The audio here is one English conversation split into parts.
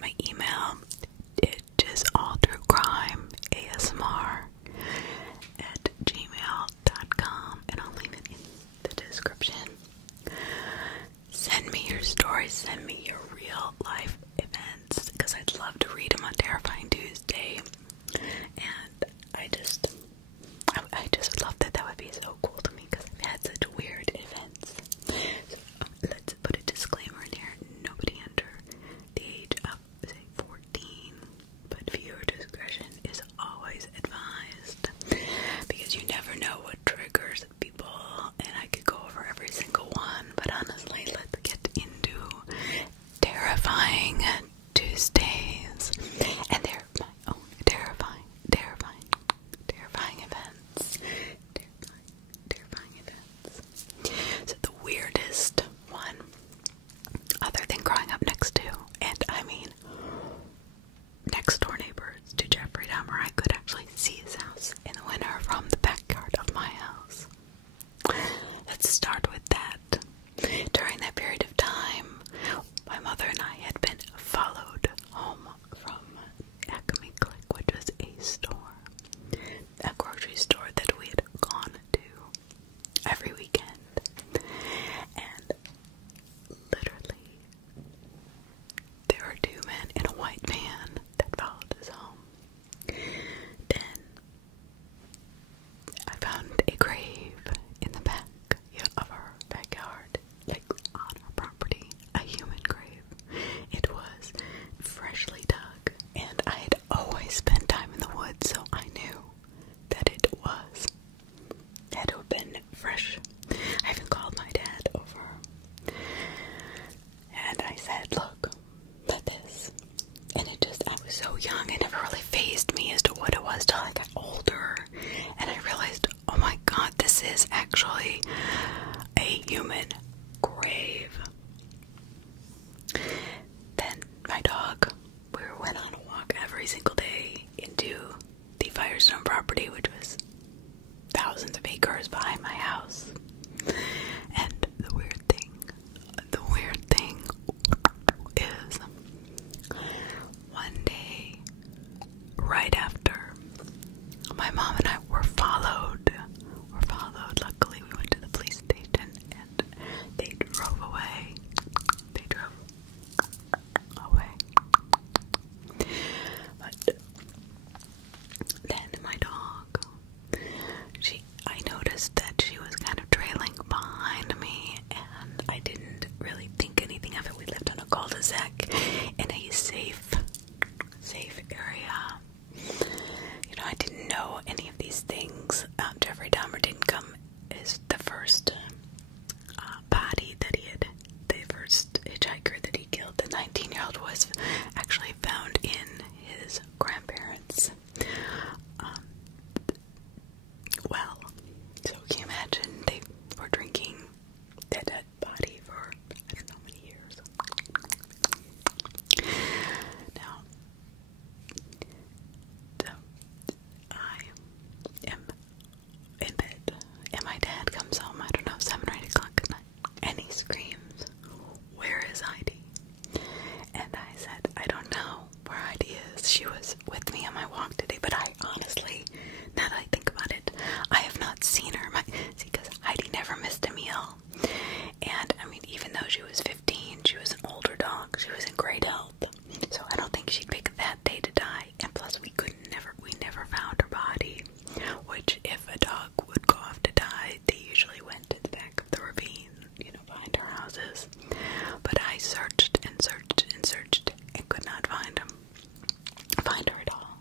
my email. It is all true crime ASMR at gmail.com, and I'll leave it in the description. Send me your stories, send me your real life events, because I'd love to read them on Terrifying Tuesday. And I just love that. That would be so cool to me, because I've had such weird events. So let's put a disclaimer in here. Nobody under the age of, say, 14, but viewer discretion is always advised, because you never know what triggers people, and I could go over every single one, but honestly, let's get into Terrifying Tuesdays, and they're my own terrifying events. Terrifying events. So the weirdest one, other than growing up next to, and I mean next door neighbors to Jeffrey Dahmer, I could actually see his house in the winter from the backyard of my house. Let's start with that. During that period of time, my mother and I had been followed home from Acme Click, which was a store, a grocery store that we had gone to every weekend. And literally, there were two men in a white van that followed us home. Then I found a grave in the back of our backyard, like on our property, a human grave. It was freshly dug, and I had always spent time in the woods, so I knew that it had to have been fresh. I even called my dad over, and I said, look at this. And I was so young, it never really fazed me as to what it was till I got older, and I realized, oh my god, this is actually a human grave. Then my dog, we went on a walk every single day into the Firestone property, which was thousands of acres behind my house. And the weird thing is, one day, right after my mom and I were followed, luckily we went to the police station, and they drove away. But then my dog, I noticed that she was kind of trailing behind me, and I didn't really think anything of it. We lived on a cul-de-sac in a safe area. You know, I didn't know any of these things. Jeffrey Dahmer didn't come as the first body that the first hitchhiker that he killed, the 19-year-old, was actually found in his grandparents' well. So can you imagine, they were drinking that dead body for I don't know how many years. Now, so I am in bed, and my dad comes home, I don't know, 7 or 8 o'clock at night, and he screams, "Where is Heidi?" And I said, I don't know where Heidi is. She was with me on my walk today, but I honestly, now that I think about it, I have not seen her. See, because Heidi never missed a meal. And, I mean, even though she was 15, she was an older dog. She was in great health. So I don't think she'd pick that day to die. And plus, we never found her body. Which, if a dog would go off to die, they usually went to the back of the ravine, you know, behind our houses. But I searched and could not find her at all.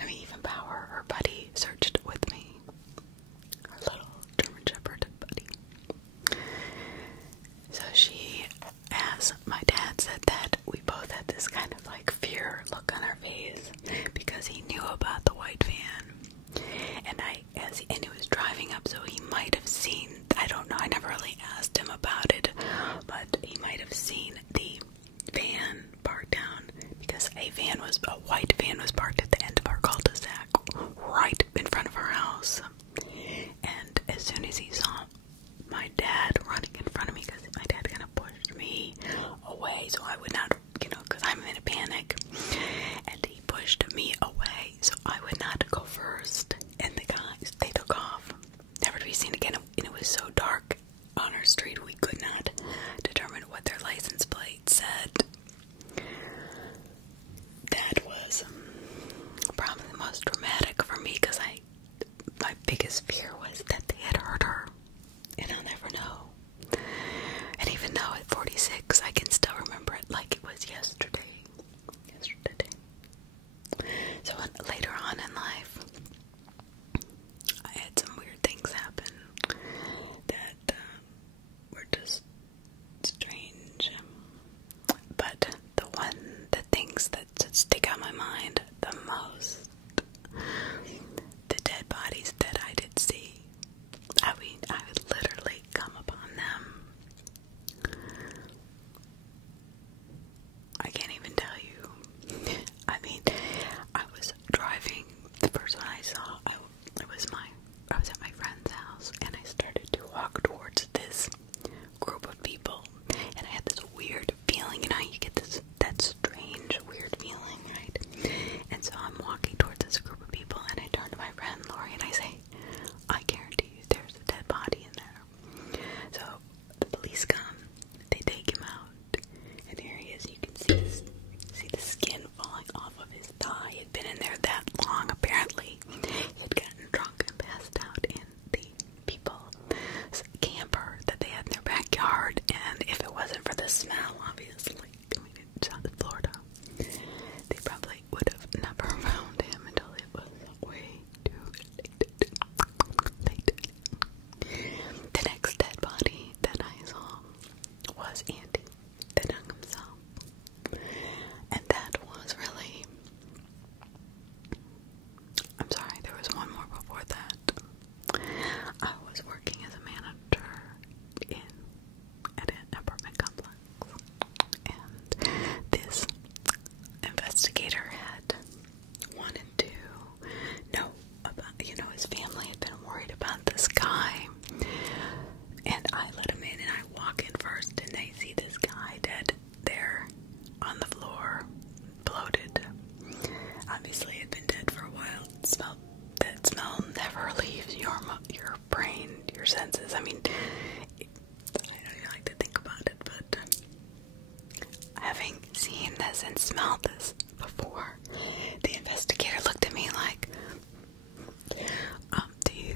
I mean, even Power, her buddy, searched with me. Her little German Shepherd buddy. So as my dad said that, we both had this kind of like fear look on our face, because he knew about the white van. And he was driving up, so he might have seen, I don't know, I never really asked him about it, but he might have seen the van parked down, because a white van was parked at the end of our cul-de-sac, right in front of our house. And as soon as he saw my dad running in front of me, because my dad kind of pushed me away so I would not South Florida. They probably would have never found him until it was way too late. The next dead body that I saw was Andy, that hung himself. And that was really... I'm sorry, there was one more before that. I was working as a manager at an apartment complex, and this investigator had wanted to know about, his family had been worried about this guy, and I let him in, and I walk in first, and they see this guy dead there on the floor, bloated. Obviously, had been dead for a while. That smell never leaves your brain, your senses. I mean, I don't like to think about it, but having seen this and smelled this before, the investigator looked at me like, do you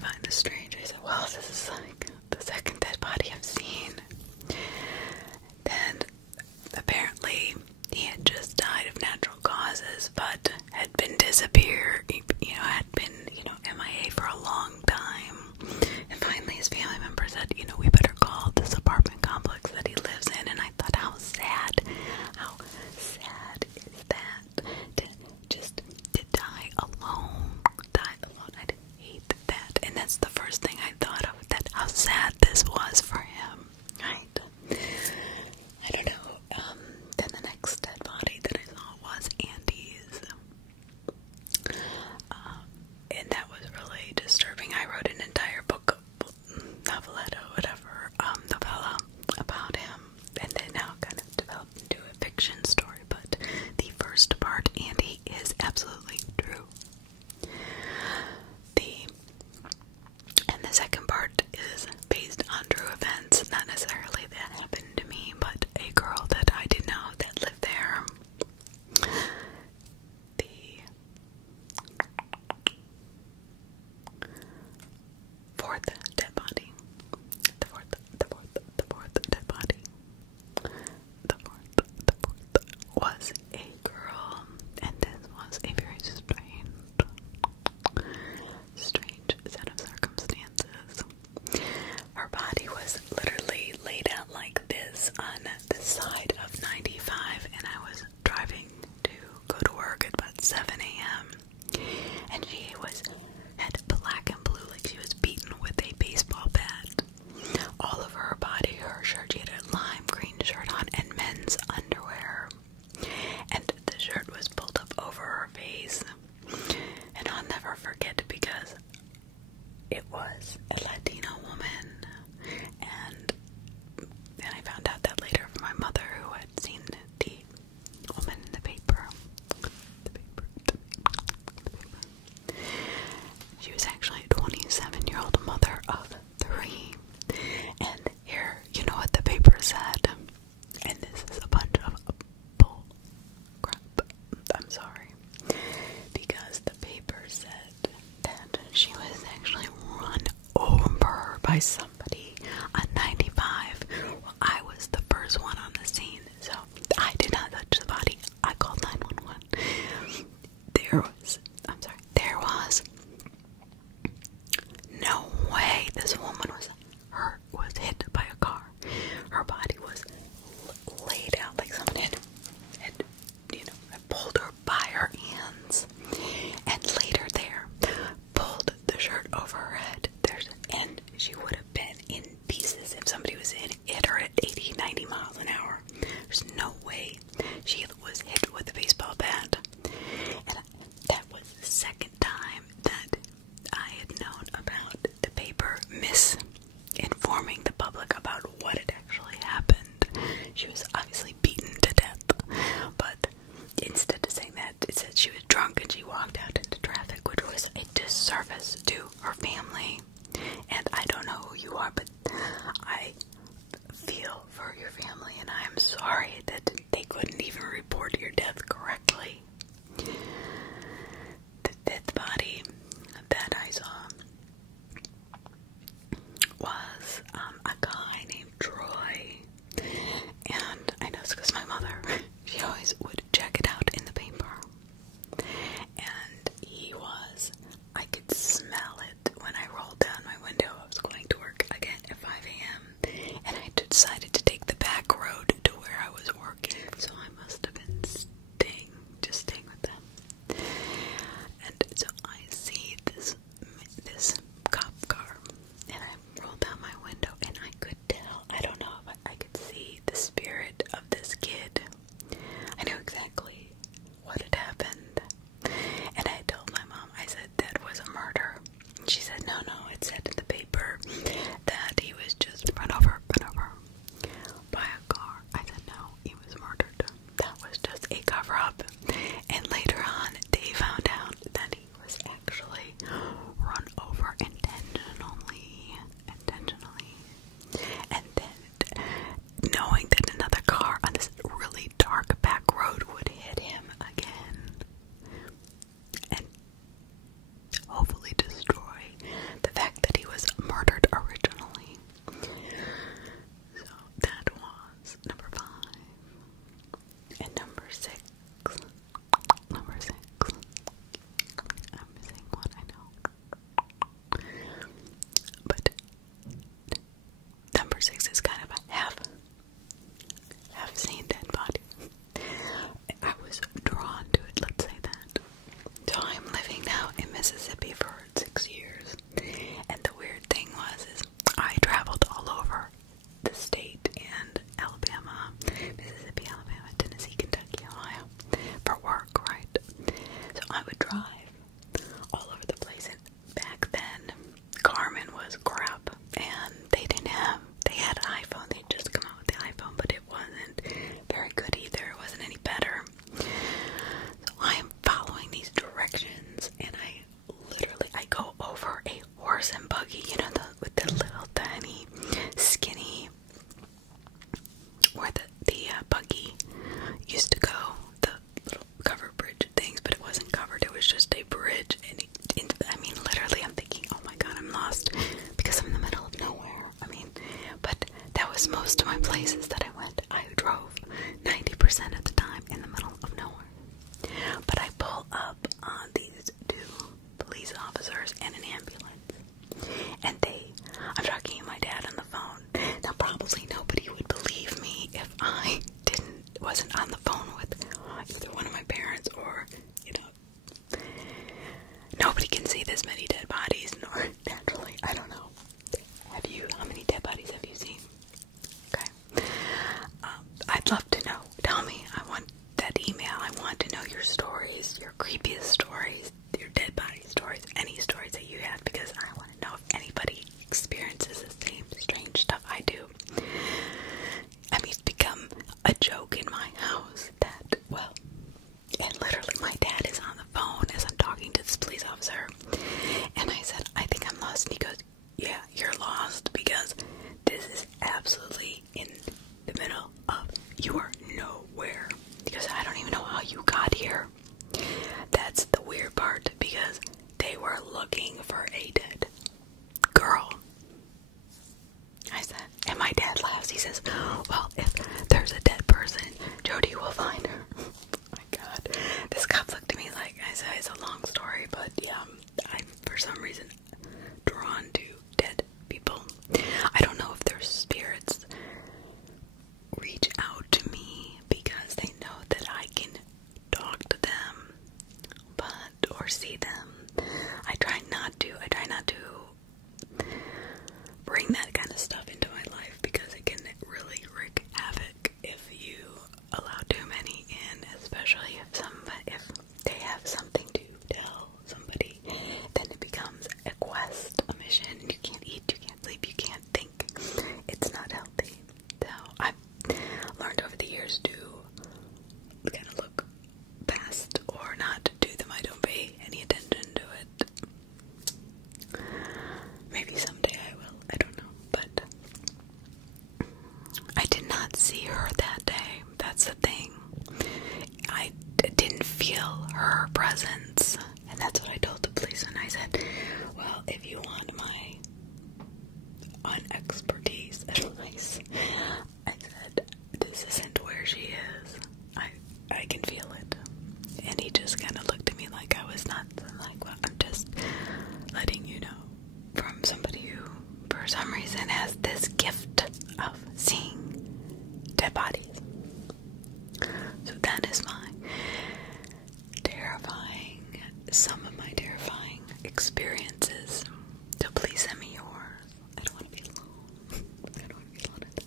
find this strange? I said, well, this is like the second dead body I've seen. Then, apparently, he had just died of natural causes, but had been disappeared, had been, MIA for a long time. And finally his family member said, we better call this apartment complex that he lives in. And I thought, how sad is that? To die alone. I hate that. And that's the first thing I thought of, that how sad this was for him, right? I don't know. Then the next dead body that I saw was Andy's. And that was really disturbing. I wrote an entire book, novelette, whatever, novella about him, and then now kind of developed into a fiction story. But the first part, Andy, is absolutely true. And the second part is based on true events, not necessarily that happened to me, but a girl that I did know that lived there. The fourth dead body. The fourth dead body. The fourth was a girl, and this was a very strange set of circumstances. Her body was literally laid out like this on the side of 95, and I was driving to go to work at about 7 a.m. and she had black and blue, like she was beaten with a baseball bat. All over her body, her shirt, she had a lime green shirt on and men's underwear. And the shirt was pulled up over her face. And I'll never forget, because it was a Latino woman. And I found out that later from my mother, who had seen the woman in the paper. She was actually a 27-year-old mother of 3. And here, you know what the paper said? And this is a bunch of bull crap. I'm sorry. Because the paper said that she was actually run over by somebody on 95. Well, I was the first one on the scene, so I did not touch the body. I called 911. There was no way this woman was hit by a car. Her body was laid out like someone had pulled her by her hands, and later there pulled the shirt over her head. And she would have been in pieces if somebody was hit her at 80, 90 miles an hour. There's no way she was hit with a baseball bat. And that was the second time that I had known about the paper misinforming the public about what had actually happened. She was obviously beaten to death, but instead of saying that, it said she was drunk and she walked out into traffic, which was a disservice to her family. And I don't know who you are, but I feel for your family, and I am sorry that they couldn't even report your death correctly. The death body that I saw was a guy named Troy, and I know it's because my mother six. Number 6. I'm missing one, I know. But number 6 is kind of a half seen dead body. I was drawn to it, let's say that. So I'm living now in Mississippi for 6 years. And the weird thing is I traveled all over the state and Alabama, Mississippi, Alabama, Tennessee, Kentucky, Ohio, for work, right? So I would drive all over the place, and back then, Carmen was crap, and they had an iPhone, they'd just come out with the iPhone, but it wasn't very good either, it wasn't any better. So I am following these directions, and I go over a horse and buggy, you know, with the little tiny, skinny, where the buggy used to go, the little covered bridge things, but it wasn't covered, it was just a bridge, and literally I'm thinking, oh my god, I'm lost, because I'm in the middle of nowhere, but that was most of my places that I went. I drove 90% of the time in the middle of nowhere, but I pull up on these 2 police officers and an ambulance, and I'm talking to my dad on the phone. Now probably nobody would believe me if I wasn't on the phone with either one of my parents, or, nobody can see this many dead bodies, nor naturally, I don't know. How many dead bodies have you seen? Okay. I'd love to know. Tell me. I want that email. I want to know your stories, your creepiest stories, your dead body stories, any stories that you have, because I want to know if anybody experiences the same strange stuff I do. It's become a joke in my house that, and literally my dad is on the phone as I'm talking to this police officer, and I said, I think I'm lost, and he goes, yeah, you're lost, because this is absolutely in the middle of, you are nowhere, because I don't even know how you got here. That's the weird part, because they were looking for a dead girl. I said, and my dad laughs, he says, well, if there's a dead person, Jodi will find her. Oh my god, this cop looked at me like, I said, it's a long story, but yeah, I'm for some reason drawn to dead people. I don't know if their spirits reach out to me because they know that I can talk to them, or see them. I try not to bring that kind of stuff into my life, because it can really wreak havoc if you allow too many in, especially if they have something to tell somebody. Then it becomes a quest, a mission, and you can't eat, you can't sleep, you can't think. It's not healthy. So I've learned over the years to kind of look past, or not do them. I don't pay any attention to it. Maybe someday I will, I don't know, but I did not see her that day. That's the thing. I didn't feel her presence, and that's what I told the police, and I said, well, if you want my unexpertise advice, I said, this isn't where she is. I can feel it. And he just kind of looked at me like I was nuts. I'm like, well, I'm just letting you know from somebody who, for some reason, has this gift of seeing dead bodies. So that is some of my terrifying experiences. So please send me yours. I don't want to be alone. I don't want to be alone in this.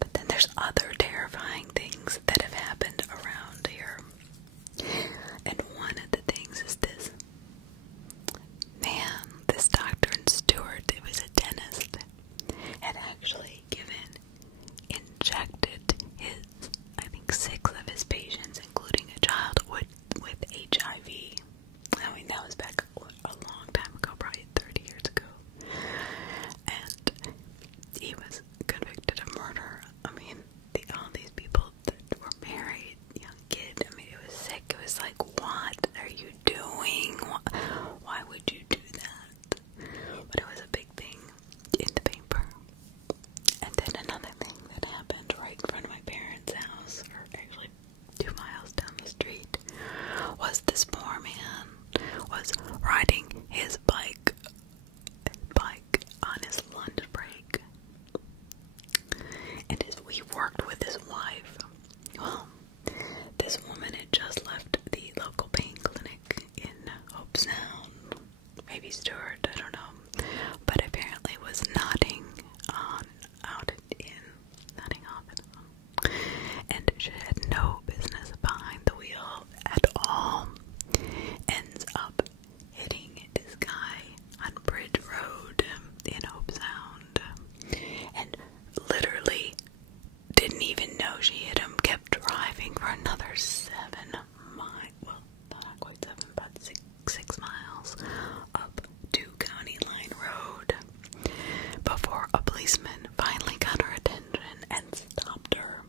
But then there's other terrifying things that have happened around here. And one of the things is this man, this Dr. Stewart, it was a dentist, had actually injected his, I think 6 of his patients, including a child with HIV. That was back a long time ago, probably 30 years ago. And he was convicted of murder. All these people that were married, young kid, it was sick. It was like, what are you we worked with his wife. Well, this woman had just left the local pain clinic in Hope Sound, maybe Stewart, I don't know, but apparently was nodding off and she had no business behind the wheel at all. Ends up hitting this guy on Bridge Road in Hope Sound, and literally didn't even know she hit him, kept driving for another 7 miles, well, not quite 7, but 6 miles up to County Line Road before a policeman finally got her attention and stopped her.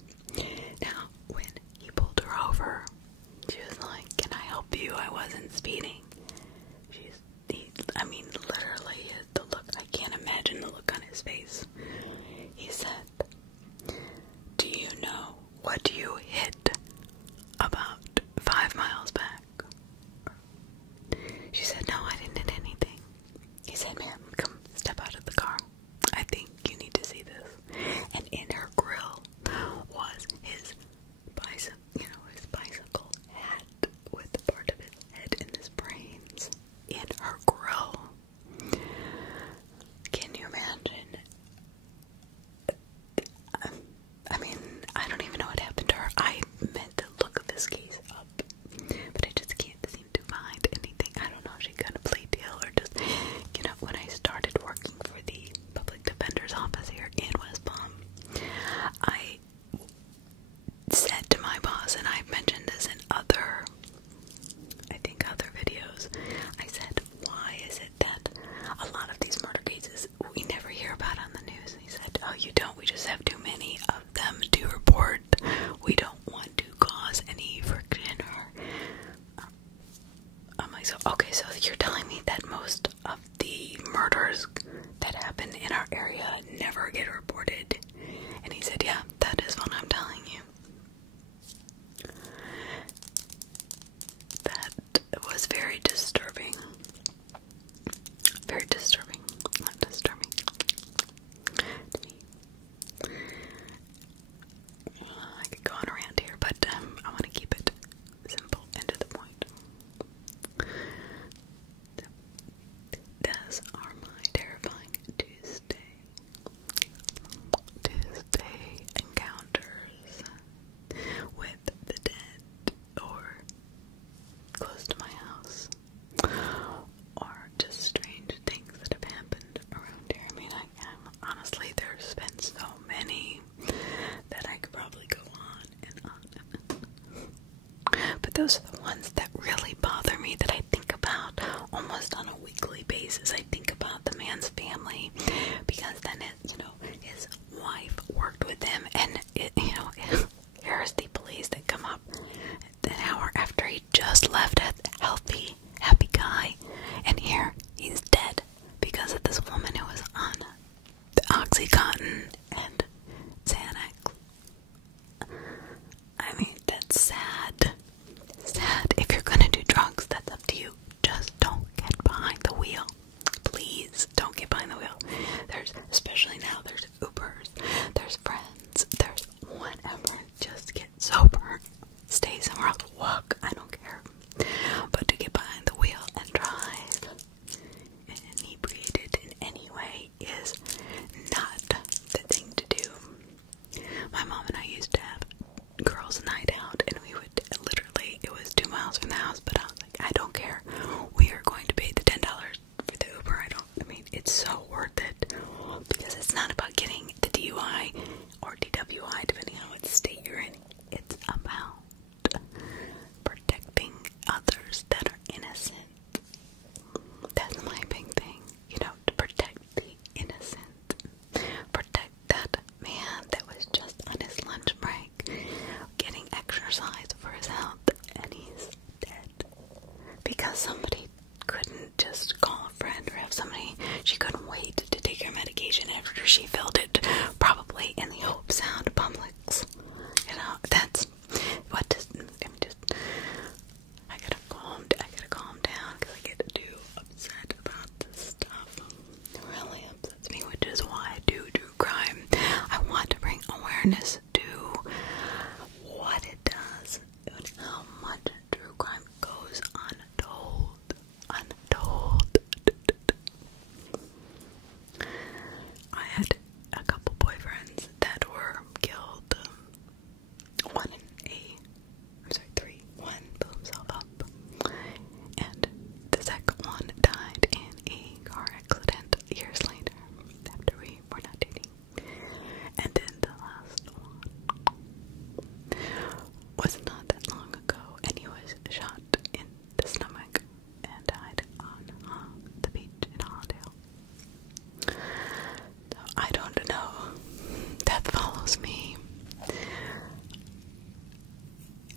Now, when he pulled her over, she was like, "Can I help you? I wasn't speeding." Literally, the look, I can't imagine the look on his face. He said, "Do you know what you hit about 5 miles back?" She said, "No, I didn't hit anything." He said, "Ma'am, come step out of the car. I think you need to see this." And in her grill was his bicycle hat with part of his head and his brains in her grill. Can you imagine? I don't even know what happened to her. I meant to look this case up, but I just can't seem to find anything. I don't know if she got a plea deal or just, when I started working for the public defender's office here in West Palm, I said to my boss, and I've mentioned this in other videos, I said, "Why is it that a lot of these murder cases we never hear about on the news?" And he said, "Oh, you don't, we just have too many of them to report. We don't want to cause any friction or..." I'm like, okay, so you're telling me that most of the murders that happen in our area never get reported? And he said, "Yeah, that is what I'm telling you." That was very disturbing. Very disturbing. Not disturbing to me. I could go on around here, but I want to keep it simple and to the point. Those are my terrifying Tuesday encounters with the dead, or close to my house, or just strange things that have happened around here. Honestly, there's been so many that I could probably go on and on and on. But those are the ones that really bother me, that I think about almost on a weekly basis. I think about the man's family, because then his wife worked with him, and here's the police that come up an hour after he just left a healthy, happy guy, and here he's dead because of this woman who was on the Oxycontin and Xanax. That's sad. Sad. If you're gonna do drugs, that's up to you. Just don't get behind the wheel. Please don't get behind the wheel. Especially now, there's Ubers, there's friends, there's whatever. Just get sober. Stay somewhere else. Walk. I don't care. But to get behind the wheel and drive inebriated in any way is not the thing to do. My mom and I used to have girls' night out, and we would literally, it was 2 miles from the house, but I was like, I don't care. We are going to pay the $10 for the Uber. It's so worth it, because it's not about getting the DUI or DWI, depending on what state you're in. It's about protecting others that are innocent. That's my big thing, to protect the innocent. Protect that man that was just on his lunch break, getting exercise for his health, and he's dead. Because somebody couldn't just call a friend, or have somebody, she couldn't wait to take her medication after she filled it, probably in the Hope Sound public awareness to what it does and how much true crime goes untold. I had a couple boyfriends that were killed. Three. One blew himself up, and the second one died in a car accident years later after we were not dating. And then the last one was not that long ago, and he was shot in the stomach and died on the beach in Hollandale. So I don't know. Death follows me.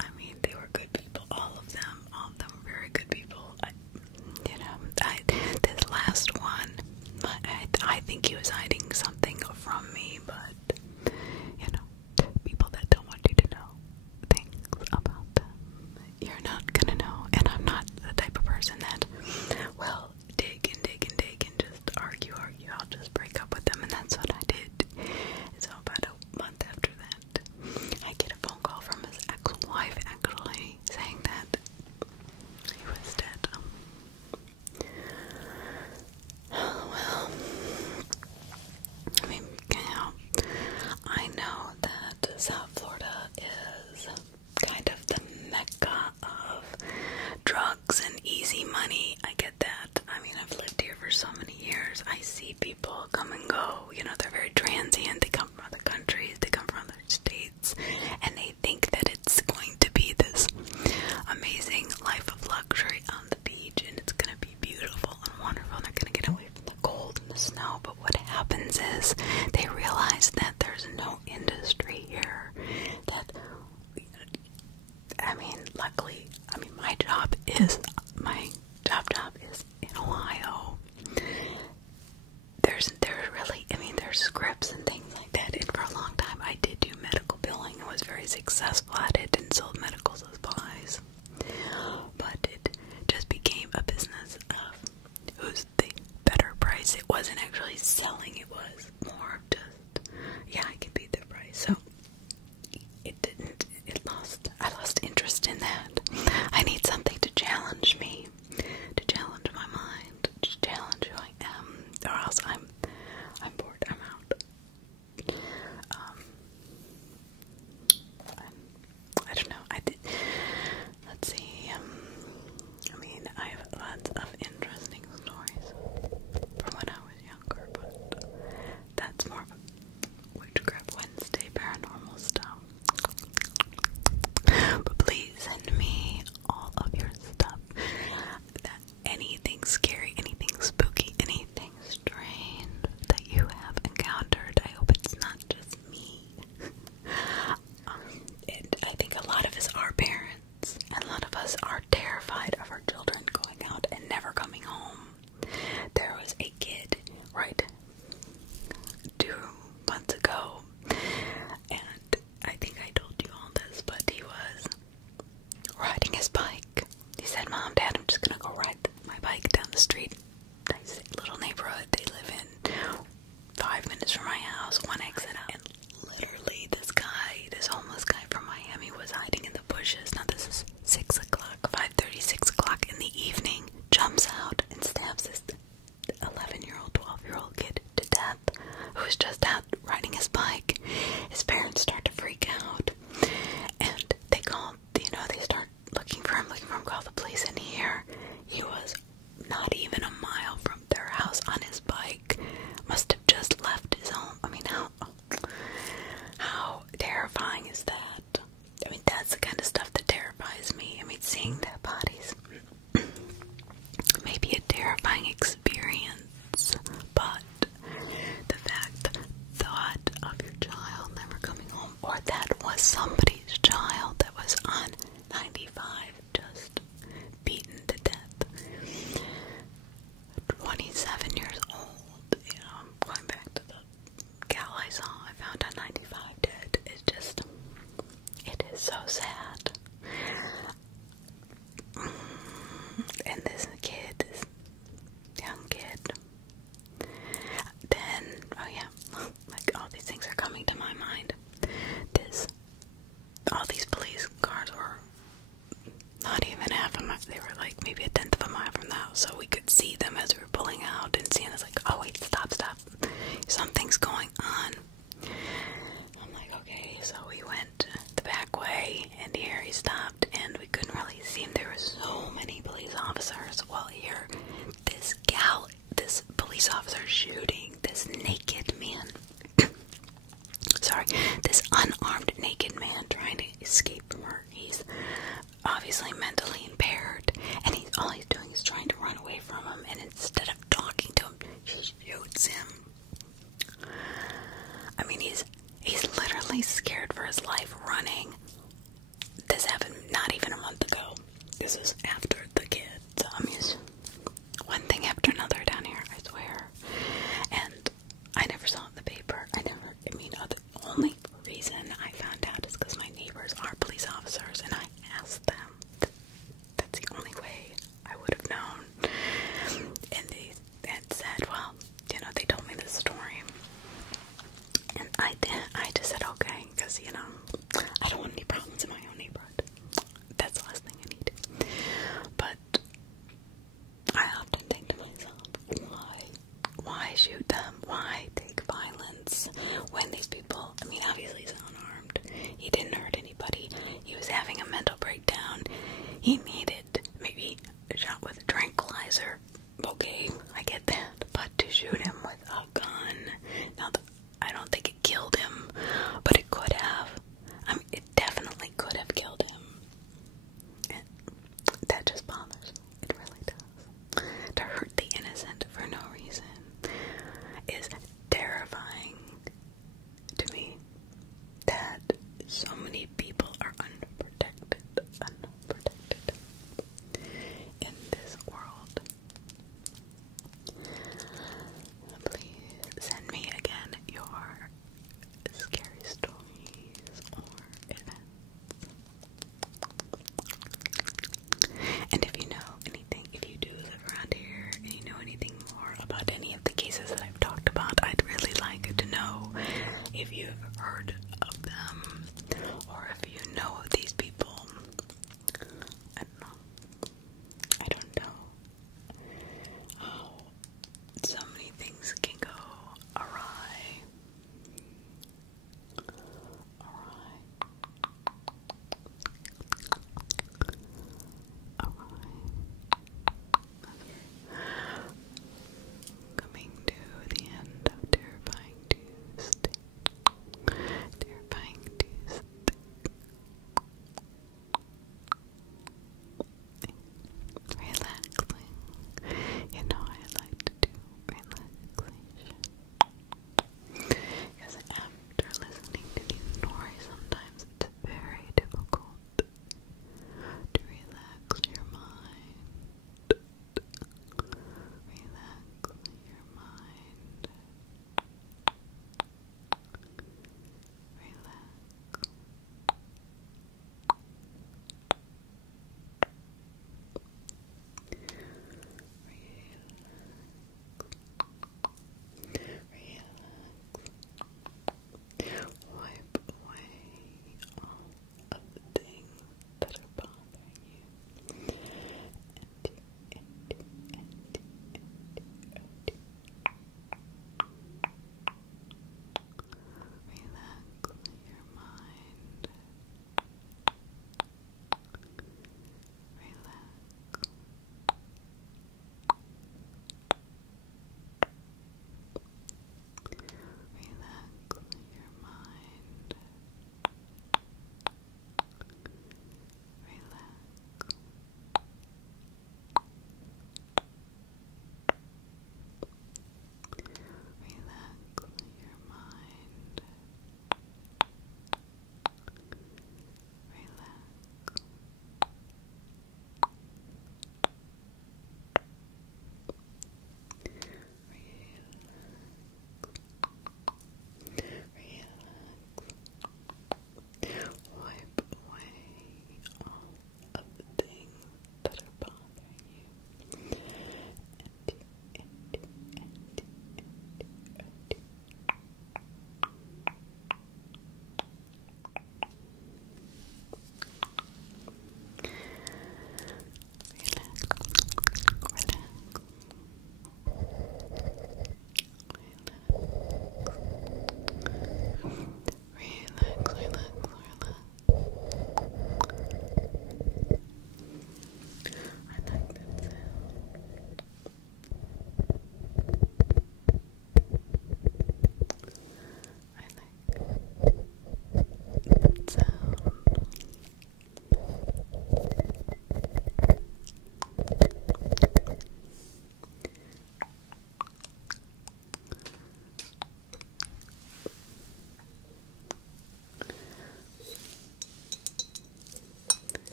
I mean, they were good people, all of them were very good people. This last one, I think he was hiding something from me, but, people that don't want you to know things about them, you're not gonna know, and I'm not the type of person that, well, dig and just argue, I'll just break up with them, and that's what I did. So about a month after that, I get a phone call from his ex-wife actually saying that he was dead. Well, I mean, I know that South Florida is kind of the mecca of drugs and easy money. I get that. I mean, I've lived here for so many years. I see people come and go. They're very transient. They come from other countries. They come from other states. And they think that it's going to be this amazing life of luxury on the beach. And it's going to be beautiful and wonderful. And they're going to get away from the cold and the snow. But what happens is they realize that there's no industry here. Luckily, my job is in Ohio. There's scripts and things like that, and for a long time I did do medical billing and was very successful at it and sold medical supplies, but it just became a business of who's the better price. It wasn't actually selling, it was more of just, I can beat their price. So I lost interest in that. I need something to challenge me, to challenge my mind, to challenge who I am, or else I'm bored, I'm out. I don't know, let's see, I have lots of interesting stories from when I was younger, but that's more of a Witchcraft Wednesday paranormal stuff. But please send me all of your stuff. Anything scary, anything spooky, anything strange that you have encountered. I hope it's not just me. I think a lot of us are parents, and a lot of us are terrified of our children going out and never coming home. There was a kid, right, 2 months ago, and I think I told you all this, but he was riding his bike. He said, "Mom, Dad, I'm just gonna go ride my bike down the street." Nice little neighborhood they live in, 5 minutes from my house, one exit out. And literally this homeless guy from Miami was hiding in the bushes. Now this is 6 o'clock, 5:30, 6 o'clock in the evening, jumps out and stabs this 11-year-old, 12-year-old kid to death who was just out riding his bike. His parents start to freak out, and they call, they start looking for him, call the police, and here he was not even a mile from their house on his bike. Must have just left his home. How terrifying is that? That's the kind of stuff that terrifies me. Seeing dead bodies may be a terrifying experience, but the thought of your child never coming home, or that was somebody's child that was on 95 just beaten to death. 27 years old, going back to the gal I saw, I found on 95 dead. It is so sad. And this young kid, then, all these things are coming to my mind. drunken man trying to escape from her. He's obviously mentally impaired, and all he's doing is trying to run away from him, and instead of talking to him, she shoots him. I mean, he's literally scared for his life running. This happened not even a month ago. This is after the kids. I mean, it's one thing after another down here, I swear. And I never saw it in the paper. The only reason I found out is because my neighbors are police officers, and I asked them. That's the only way I would have known. And they had said, well, they told me this story. And I just said, okay, because, I don't want any problems in my own neighborhood. That's the last thing I need. But I often think to myself, why shoot them? Why take violence when these people, obviously he's unarmed. He didn't hurt anybody. He was having a mental breakdown. He needed maybe a shot with a tranquilizer. Okay, I get that. But to shoot him with a gun, now I don't think it killed him, but it could have. It definitely could have killed him. And that just bothers me. It really does. To hurt the innocent for no reason is terrifying to me. That so many people are unprotected in this world. Please send me again your scary stories or events. And if you know anything, if you do live around here and you know anything more about any of the cases that I've talked about, I'd really like to know if you've heard of them or if you know of these people. I don't know. I don't know how so many things can go awry.